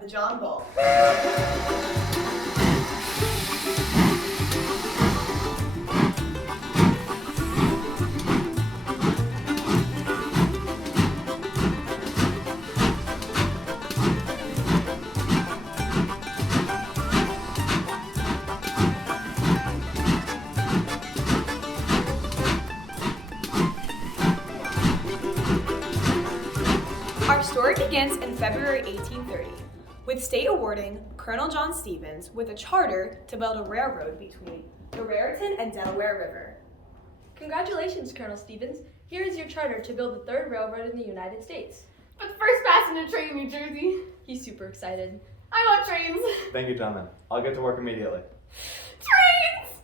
the John Bull. Our story begins in February 1830, with state awarding Colonel John Stevens with a charter to build a railroad between the Raritan and Delaware River. Congratulations, Colonel Stevens. Here is your charter to build the third railroad in the United States. But the first passenger train in New Jersey. He's super excited. I want trains. Thank you, gentlemen. I'll get to work immediately. Trains!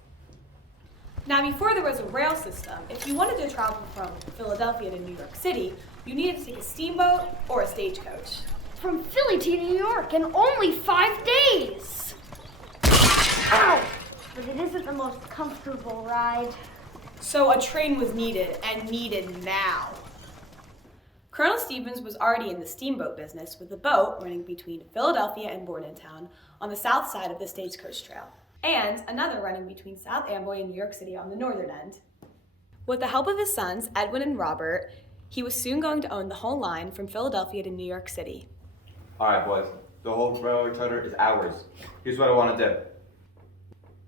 Now, before there was a rail system, if you wanted to travel from Philadelphia to New York City, you needed to take a steamboat or a stagecoach. From Philly to New York in only 5 days! Ow! But it isn't the most comfortable ride. So a train was needed, and needed now. Colonel Stevens was already in the steamboat business with a boat running between Philadelphia and Bordentown on the south side of the Stagecoach Trail, and another running between South Amboy and New York City on the northern end. With the help of his sons, Edwin and Robert, he was soon going to own the whole line from Philadelphia to New York City. All right, boys. The whole railroad charter is ours. Here's what I want to do.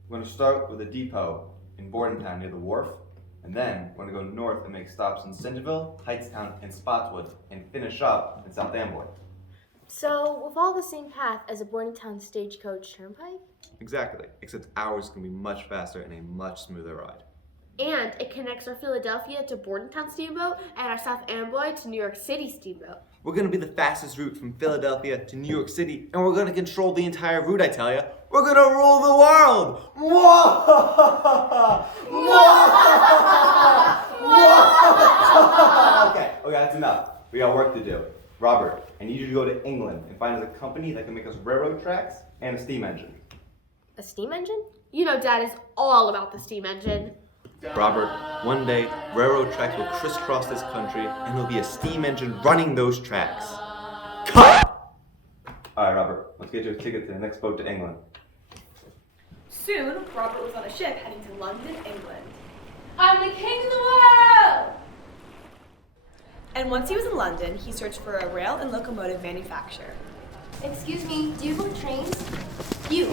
We're going to start with a depot in Bordentown near the wharf, and then we're going to go north and make stops in Cinderville, Hightstown, and Spotswood, and finish up in South Amboy. So, we'll follow the same path as a Bordentown Stagecoach Turnpike? Exactly, except ours can be much faster and a much smoother ride. And it connects our Philadelphia to Bordentown Steamboat and our South Amboy to New York City Steamboat. We're going to be the fastest route from Philadelphia to New York City, and we're going to control the entire route, I tell ya. We're going to rule the world! Whoa! Okay, that's enough. We got work to do. Robert, I need you to go to England and find us a company that can make us railroad tracks and a steam engine. A steam engine? You know Dad is all about the steam engine. Robert, one day, railroad tracks will crisscross this country, and there'll be a steam engine running those tracks. Cut! All right, Robert, let's get you a ticket to the next boat to England. Soon, Robert was on a ship heading to London, England. I'm the king of the world! And once he was in London, he searched for a rail and locomotive manufacturer. Excuse me, do you build trains? Do you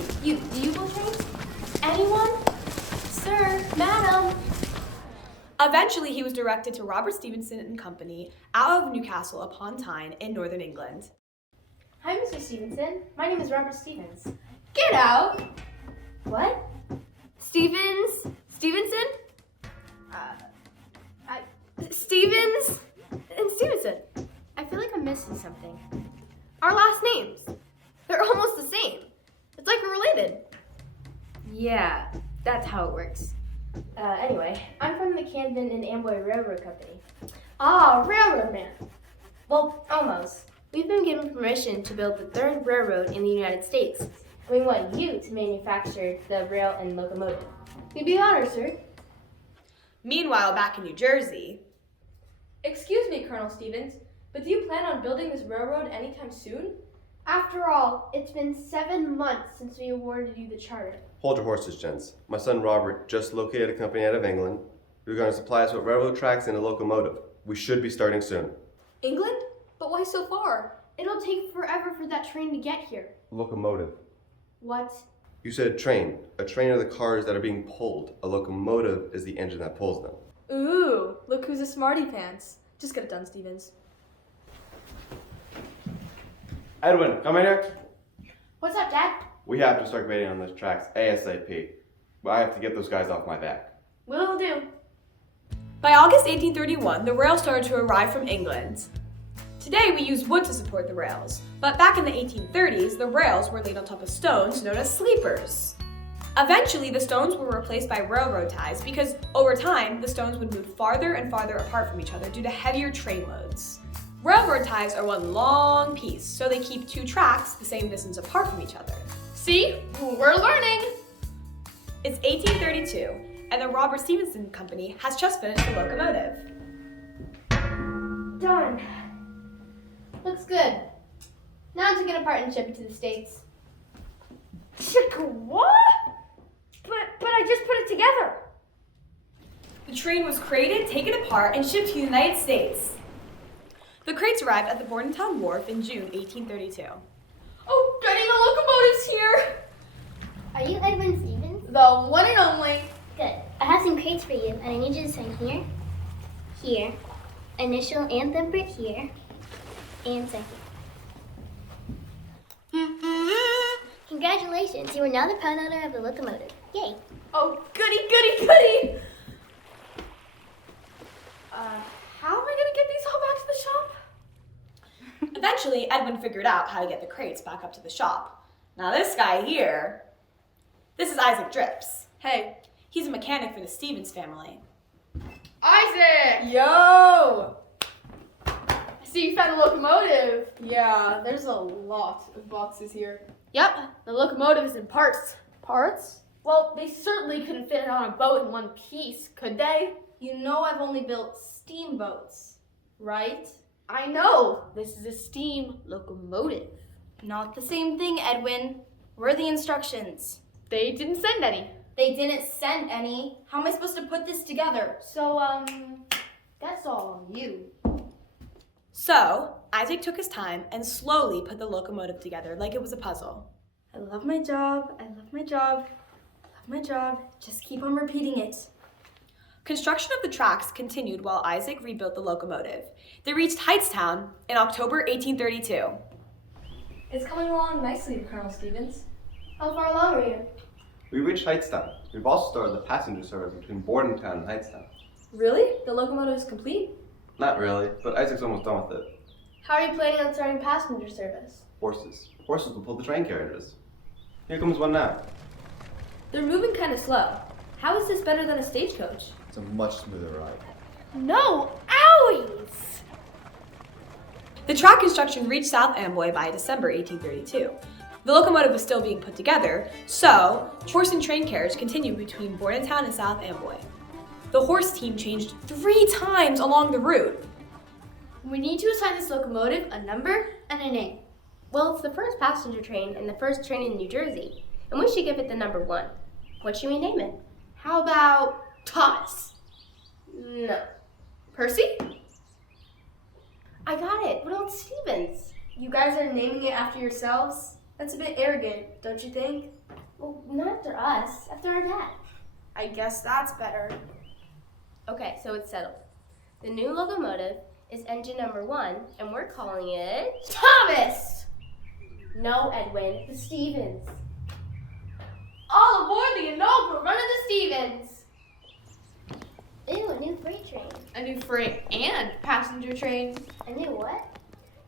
build trains? Anyone? Sir, madam. Eventually, he was directed to Robert Stevenson and Company out of Newcastle upon Tyne in northern England. Hi, Mr. Stevenson. My name is Robert Stevens. Get out! What? Stevenson? Stevens and Stevenson. I feel like I'm missing something. Our last names. They're almost the same. It's like we're related. Yeah, that's how it works. Anyway, I'm from the Camden and Amboy Railroad Company. Ah, railroad man. Well, almost. We've been given permission to build the third railroad in the United States. We want you to manufacture the rail and locomotive. We'd be honored, sir. Meanwhile, back in New Jersey, Excuse me, Colonel Stevens, but do you plan on building this railroad anytime soon? After all, it's been 7 months since we awarded you the charter. Hold your horses, gents. My son Robert just located a company out of England. We're going to supply us with railroad tracks and a locomotive. We should be starting soon. England? But why so far? It'll take forever for that train to get here. Locomotive. What? You said train. A train are the cars that are being pulled. A locomotive is the engine that pulls them. Ooh, look who's a smarty pants. Just get it done, Stevens. Edwin, come in here. What's up, Dad? We have to start grading on those tracks ASAP. I have to get those guys off my back. Will do. by August 1831, the rail started to arrive from England. Today, we use wood to support the rails, but back in the 1830s, the rails were laid on top of stones known as sleepers. Eventually, the stones were replaced by railroad ties because, over time, the stones would move farther and farther apart from each other due to heavier train loads. Railroad ties are one long piece, so they keep two tracks the same distance apart from each other. See? We're learning! It's 1832, and the Robert Stephenson Company has just finished the locomotive. Done. Looks good. Now to get apart and ship it to the States. What? But I just put it together. The train was created, taken apart, and shipped to the United States. The crates arrived at the Bordentown Wharf in June 1832. Oh, goody, the locomotive's here. Are you Edwin Stevens? The one and only. Good. I have some crates for you, and I need you to sign here, here, initial and thumbprint here, and second. Congratulations, you are now the proud owner of the locomotive. Yay. Oh, goody. How am I gonna get these all back to the shop? Eventually, Edwin figured out how to get the crates back up to the shop. Now this guy here, this is Isaac Drips. Hey. He's a mechanic for the Stevens family. Isaac! Yo! I see you found a locomotive. Yeah, there's a lot of boxes here. Yep, the locomotive is in parts. Parts? Well, they certainly couldn't fit it on a boat in one piece, could they? You know I've only built steamboats, right? I know. This is a steam locomotive. Not the same thing, Edwin. Where are the instructions? They didn't send any. They didn't send any. How am I supposed to put this together? So, that's all on you. So, Isaac took his time and slowly put the locomotive together like it was a puzzle. I love my job. I love my job. I love my job. Just keep on repeating it. Construction of the tracks continued while Isaac rebuilt the locomotive. They reached Hightstown in October 1832. It's coming along nicely, Colonel Stevens. How far along are you? We reached Hightstown. We've also started the passenger service between Bordentown and Hightstown. Really? The locomotive is complete? Not really, but Isaac's almost done with it. How are you planning on starting passenger service? Horses. Horses will pull the train carriages. Here comes one now. They're moving kind of slow. How is this better than a stagecoach? It's a much smoother ride. No, owies! The track construction reached South Amboy by December 1832. The locomotive was still being put together, so horse and train carriage continued between Bordentown and South Amboy. The horse team changed 3 times along the route. We need to assign this locomotive a number and a name. Well, it's the first passenger train and the first train in New Jersey, and we should give it the number 1. What should we name it? How about Thomas? No. Percy? I got it. What about Stevens? You guys are naming it after yourselves? That's a bit arrogant, don't you think? Well, not after us, after our dad. I guess that's better. Okay, so it's settled. The new locomotive is engine number 1, and we're calling it Thomas! No, Edwin, the Stevens. All aboard the inaugural run of the Stevens! Ooh, a new freight train. A new freight and passenger train. A new what?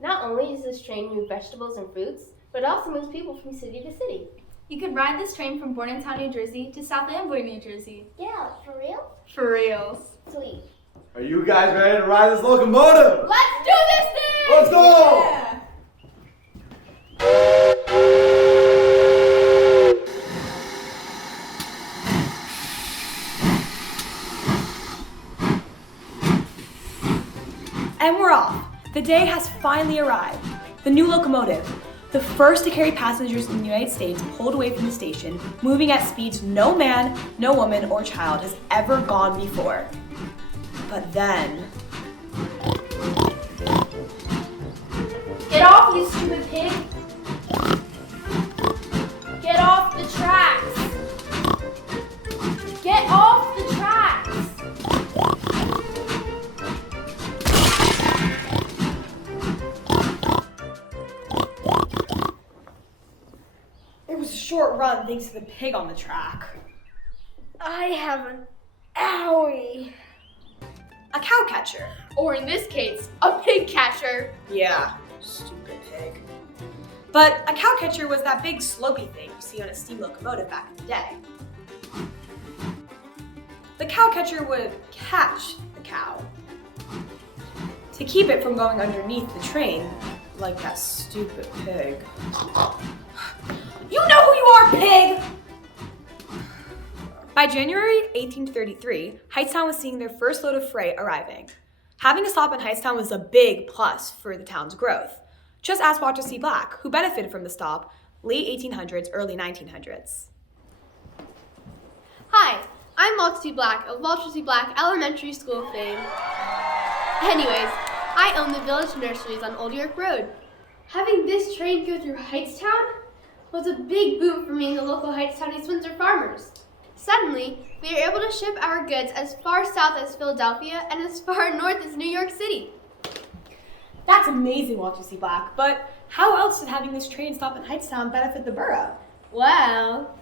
Not only does this train move vegetables and fruits, but it also moves people from city to city. You could ride this train from Bordentown, New Jersey to South Amboy, New Jersey. Yeah, for real? For reals. Sweet. Are you guys ready to ride this locomotive? Let's do this thing! Let's go! Yeah. And we're off. The day has finally arrived. The new locomotive, the first to carry passengers in the United States, pulled away from the station, moving at speeds no man, no woman, or child has ever gone before. But then, Get off, you stupid pig! Get off the tracks! Get off the tracks! it was a short run thanks to the pig on the track. I have an owie. A cow catcher. Or in this case, a pig catcher. Yeah, stupid pig. But a cow catcher was that big slopey thing you see on a steam locomotive back in the day. The cow catcher would catch the cow to keep it from going underneath the train like that stupid pig. You know who you are, pig! By January 1833, Hightstown was seeing their first load of freight arriving. Having a stop in Hightstown was a big plus for the town's growth. Just ask Walter C. Black, who benefited from the stop late 1800s, early 1900s. Hi, I'm Walter C. Black of Walter C. Black Elementary School fame. Anyways, I own the Village Nurseries on Old York Road. Having this train go through Hightstown was a big boom for me and the local Hightstown-East Windsor farmers. Suddenly, we were able to ship our goods as far south as Philadelphia and as far north as New York City. That's amazing, Walter C. Black, but how else did having this train stop in Hightstown benefit the borough? Well,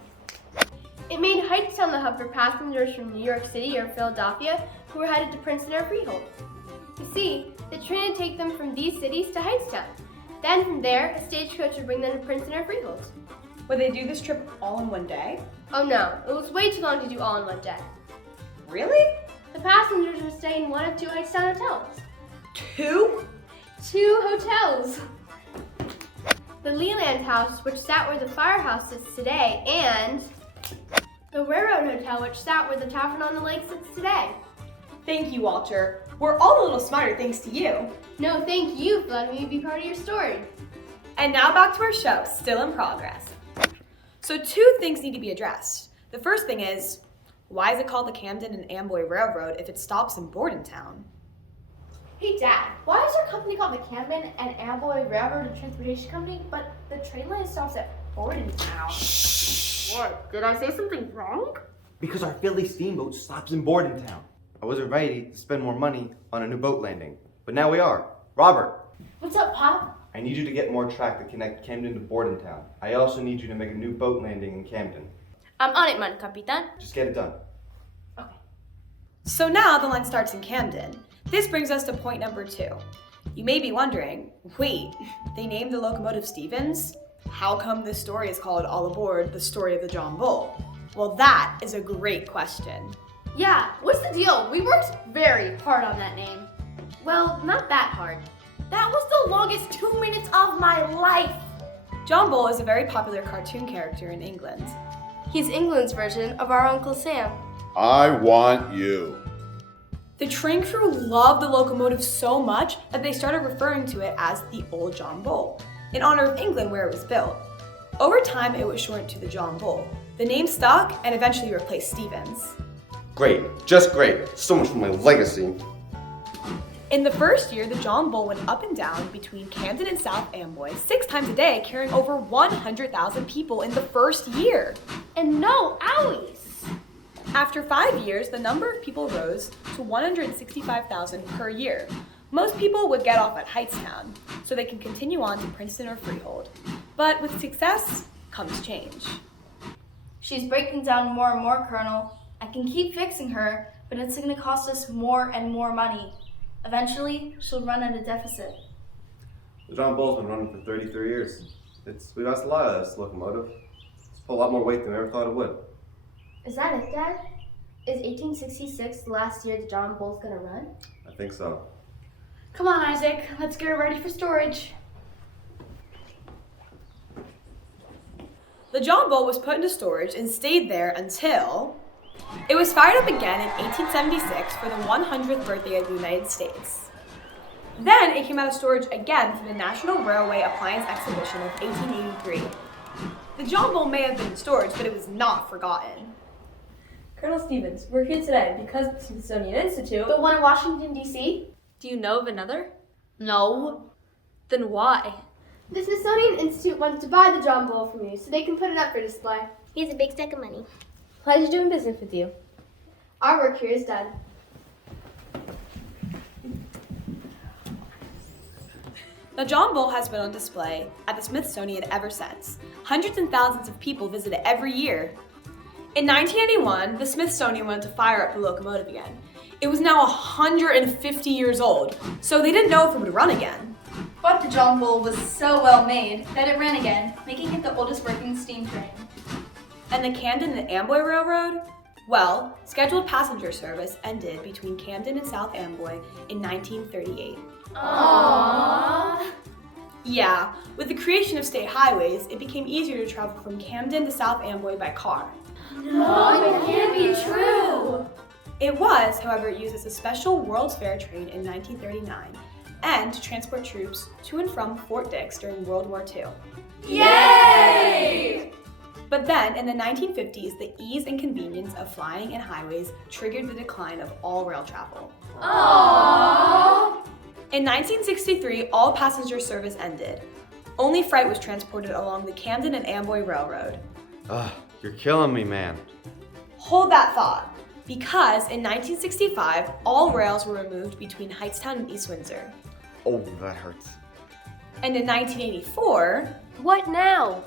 it made Hightstown the hub for passengers from New York City or Philadelphia who were headed to Princeton or Freehold. You see, the train would take them from these cities to Hightstown. Then from there, a stagecoach would bring them to Princeton or Freehold. Would they do this trip all in one day? Oh no, it was way too long to do all in one day. Really? The passengers would stay in one of two Hightstown hotels. Two? 2 hotels! The Leland House, which sat where the firehouse sits today, and the Railroad Hotel, which sat where the Tavern on the Lake sits today. Thank you, Walter. We're all a little smarter thanks to you. No, thank you for letting me be part of your story. And now back to our show, still in progress. So 2 things need to be addressed. The first thing is, why is it called the Camden and Amboy Railroad if it stops in Bordentown? Hey Dad, why is our company called the Camden and Amboy Railroad and Transportation Company, but the train line stops at Bordentown? What, did I say something wrong? Because our Philly steamboat stops in Bordentown. I wasn't ready to spend more money on a new boat landing, but now we are. Robert, What's up, Pop? I need you to get more track to connect Camden to Bordentown. I also need you to make a new boat landing in Camden. I'm on it, man, Capitan. Just get it done. So now the line starts in Camden. This brings us to point number 2. You may be wondering, wait, they named the locomotive Stevens? How come this story is called All Aboard, the Story of the John Bull? Well, that is a great question. Yeah, what's the deal? We worked very hard on that name. Well, not that hard. That was the longest 2 minutes of my life. John Bull is a very popular cartoon character in England. He's England's version of our Uncle Sam. I want you. The train crew loved the locomotive so much that they started referring to it as the Old John Bull, in honor of England where it was built. Over time, it was shortened to the John Bull. The name stuck and eventually replaced Stevens. Great, just great. So much for my legacy. In the first year, the John Bull went up and down between Camden and South Amboy 6 times a day, carrying over 100,000 people in the first year. And no owies. After 5 years, the number of people rose to 165,000 per year. Most people would get off at Hightstown, so they can continue on to Princeton or Freehold. But with success comes change. She's breaking down more and more, Colonel. I can keep fixing her, but it's going to cost us more and more money. Eventually, she'll run at a deficit. The John Bull's been running for 33 years. We've lost a lot of this locomotive. It's pulled a lot more weight than we ever thought it would. Is that it, Dad? Is 1866 the last year the John Bull's gonna run? I think so. Come on, Isaac, let's get it ready for storage. The John Bull was put into storage and stayed there until it was fired up again in 1876 for the 100th birthday of the United States. Then it came out of storage again for the National Railway Appliance Exhibition of 1883. The John Bull may have been in storage, but it was not forgotten. Colonel Stevens, we're here today because the Smithsonian Institute... The one in Washington, D.C.? Do you know of another? No. Then why? The Smithsonian Institute wants to buy the John Bull from you so they can put it up for display. Here's a big stack of money. Pleasure doing business with you. Our work here is done. The John Bull has been on display at the Smithsonian ever since. Hundreds and thousands of people visit it every year. In 1981, the Smithsonian wanted to fire up the locomotive again. It was now 150 years old, so they didn't know if it would run again. But the John Bull was so well made that it ran again, making it the oldest working steam train. And the Camden and Amboy Railroad? Well, scheduled passenger service ended between Camden and South Amboy in 1938. Aww. Yeah, with the creation of state highways, it became easier to travel from Camden to South Amboy by car. No, it can't be true. It was, however, used as a special World's Fair train in 1939, and to transport troops to and from Fort Dix during World War II. Yay! But then, in the 1950s, the ease and convenience of flying and highways triggered the decline of all rail travel. Aww! In 1963, all passenger service ended. Only freight was transported along the Camden and Amboy Railroad. Ugh, you're killing me, man. Hold that thought, because in 1965, all rails were removed between Hightstown and East Windsor. Oh, that hurts. And in 1984, What now?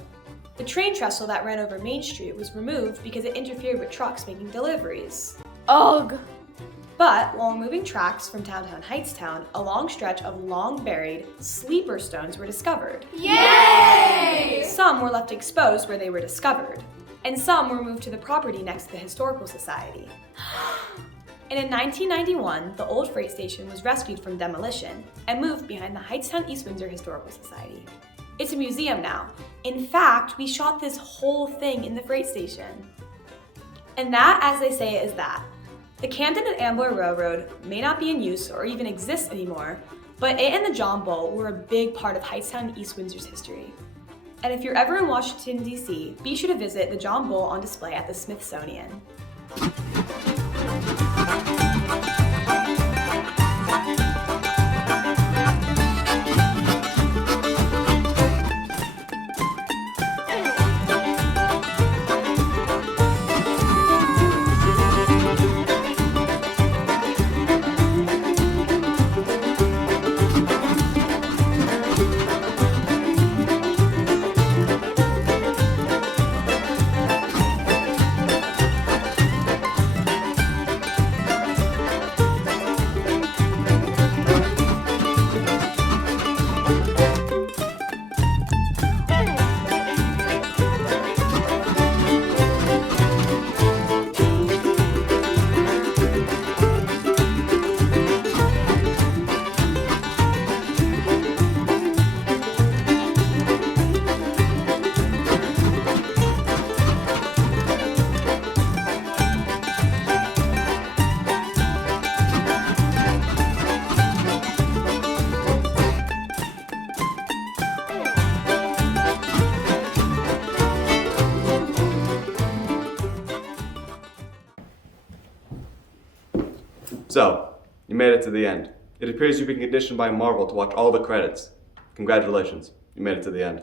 the train trestle that ran over Main Street was removed because it interfered with trucks making deliveries. Ugh. But while moving tracks from downtown Hightstown, a long stretch of long-buried sleeper stones were discovered. Yay! Some were left exposed where they were discovered, and some were moved to the property next to the Historical Society. And in 1991, the old freight station was rescued from demolition and moved behind the Hightstown-East Windsor Historical Society. It's a museum now. In fact, we shot this whole thing in the freight station. And that, as they say, is that. The Camden and Amboy Railroad may not be in use or even exist anymore, but it and the John Bull were a big part of Hightstown and East Windsor's history. And if you're ever in Washington, D.C., be sure to visit the John Bull on display at the Smithsonian. So, you made it to the end. It appears you've been conditioned by Marvel to watch all the credits. Congratulations, you made it to the end.